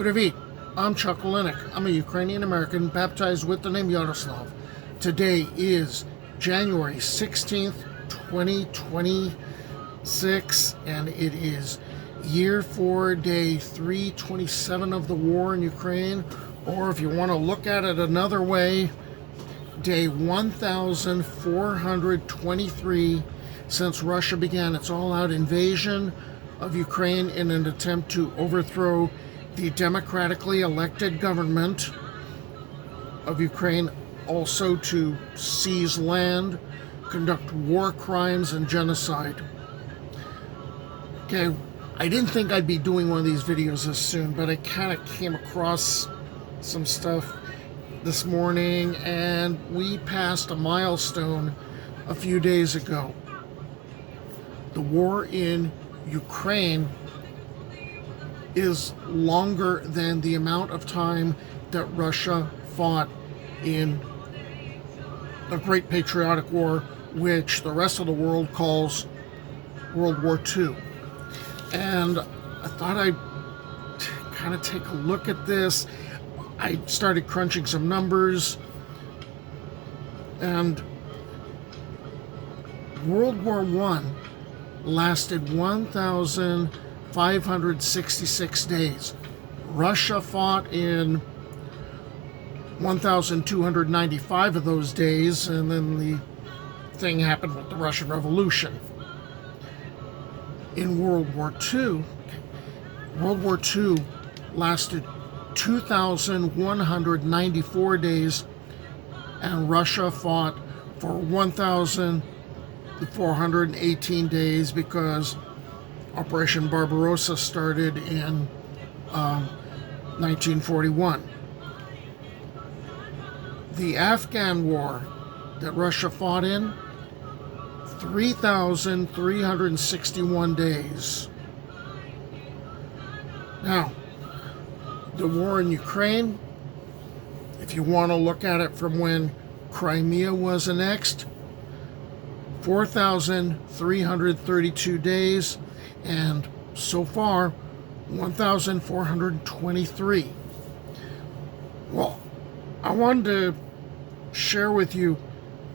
Привіт, I'm Chuck Olenek. I'm a Ukrainian American baptized with the name Yaroslav. Today is January 16th, 2026, and it is year 4, day 327 of the war in Ukraine, or if you want to look at it another way, day 1423 since Russia began its all-out invasion of Ukraine in an attempt to overthrow the democratically elected government of Ukraine, also to seize land, conduct war crimes, and genocide. Okay, I didn't think I'd be doing one of these videos this soon, but I kind of came across some stuff this morning, and we passed a milestone a few days ago. The war in Ukraine is longer than the amount of time that Russia fought in the Great Patriotic War, which the rest of the world calls World War II. And I thought I'd kind of take a look at this. I started crunching some numbers, and World War I lasted 1,566 days. Russia fought in 1,295 of those days, and then the thing happened with the Russian Revolution. In World War II lasted 2,194 days, and Russia fought for 1,418 days because Operation Barbarossa started in 1941. The Afghan War that Russia fought in, 3,361 days. Now, the war in Ukraine, if you want to look at it from when Crimea was annexed, 4,332 days, and so far 1,423. Well, I wanted to share with you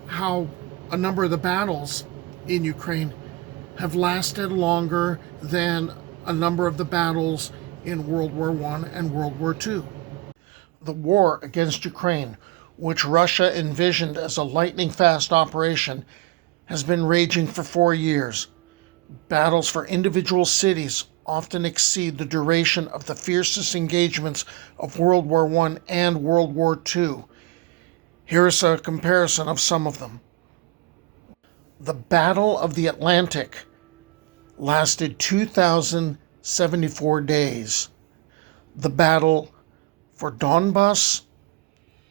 how a number of the battles in Ukraine have lasted longer than a number of the battles in World War I and World War II. The war against Ukraine, which Russia envisioned as a lightning-fast operation, has been raging for 4 years. Battles for individual cities often exceed the duration of the fiercest engagements of World War I and World War II. Here's a comparison of some of them. The Battle of the Atlantic lasted 2,074 days. The battle for Donbass,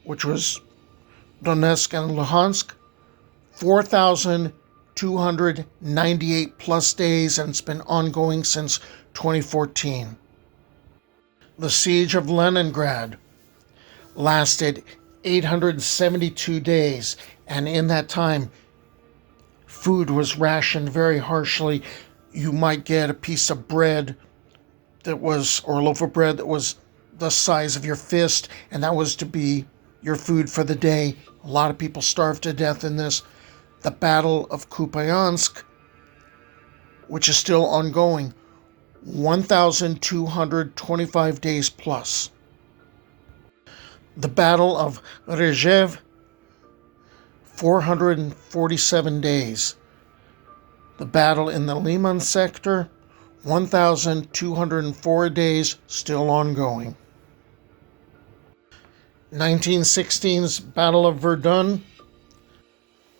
which was Donetsk and Luhansk, 4,298 plus days, and it's been ongoing since 2014. The Siege of Leningrad lasted 872 days, and in that time, food was rationed very harshly. You might get a piece of bread or a loaf of bread that was the size of your fist, and that was to be your food for the day. A lot of people starved to death in this. The Battle of Kupiansk, which is still ongoing, 1,225 days plus. The Battle of Rzhev, 447 days. The battle in the Liman sector, 1,204 days, still ongoing. 1916's Battle of Verdun,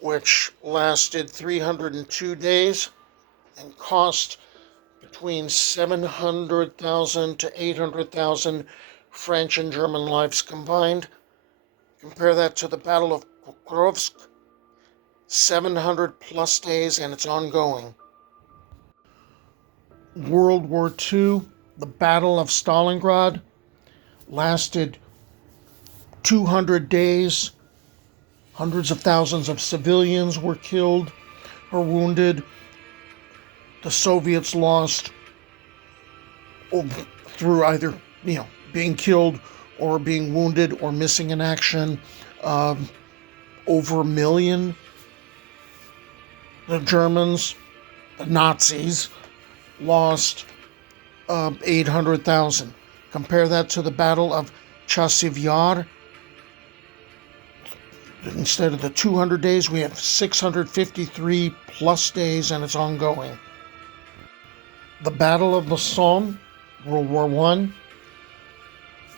which lasted 302 days and cost between 700,000 to 800,000 French and German lives combined. Compare that to the Battle of Pokrovsk, 700 plus days, and it's ongoing. World War II, the Battle of Stalingrad, lasted 200 days. Hundreds of thousands of civilians were killed or wounded. The Soviets lost through either, being killed or being wounded or missing in action. Over a million. The Germans, the Nazis, lost 800,000. Compare that to the Battle of Chasiv Yar. Instead of the 200 days, we have 653 plus days, and it's ongoing. The Battle of the Somme, World War I.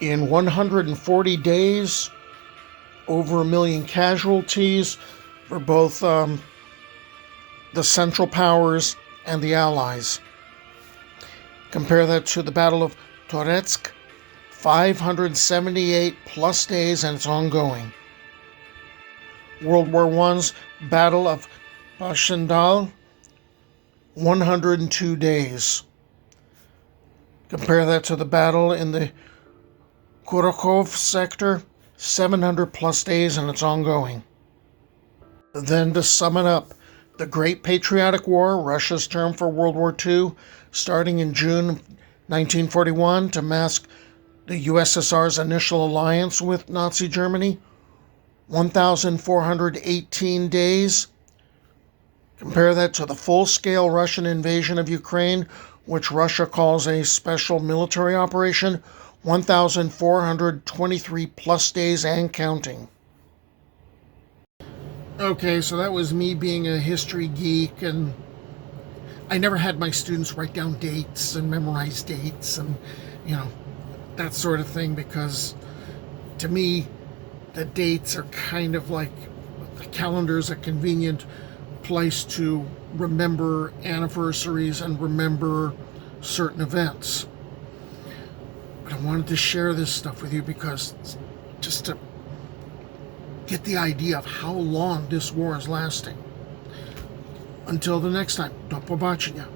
In 140 days, over a million casualties for both the Central Powers and the Allies. Compare that to the Battle of Toretsk, 578 plus days, and it's ongoing. World War I's Battle of Passchendaele, 102 days. Compare that to the battle in the Kurakhov sector, 700 plus days, and it's ongoing. Then to sum it up, the Great Patriotic War, Russia's term for World War II, starting in June 1941 to mask the USSR's initial alliance with Nazi Germany, 1,418 days. Compare that to the full-scale Russian invasion of Ukraine, which Russia calls a special military operation, 1,423 plus days and counting. Okay, so that was me being a history geek, and I never had my students write down dates and memorize dates and, that sort of thing, because to me, the dates are kind of like the calendar's a convenient place to remember anniversaries and remember certain events. But I wanted to share this stuff with you because just to get the idea of how long this war is lasting. Until the next time, do побачення.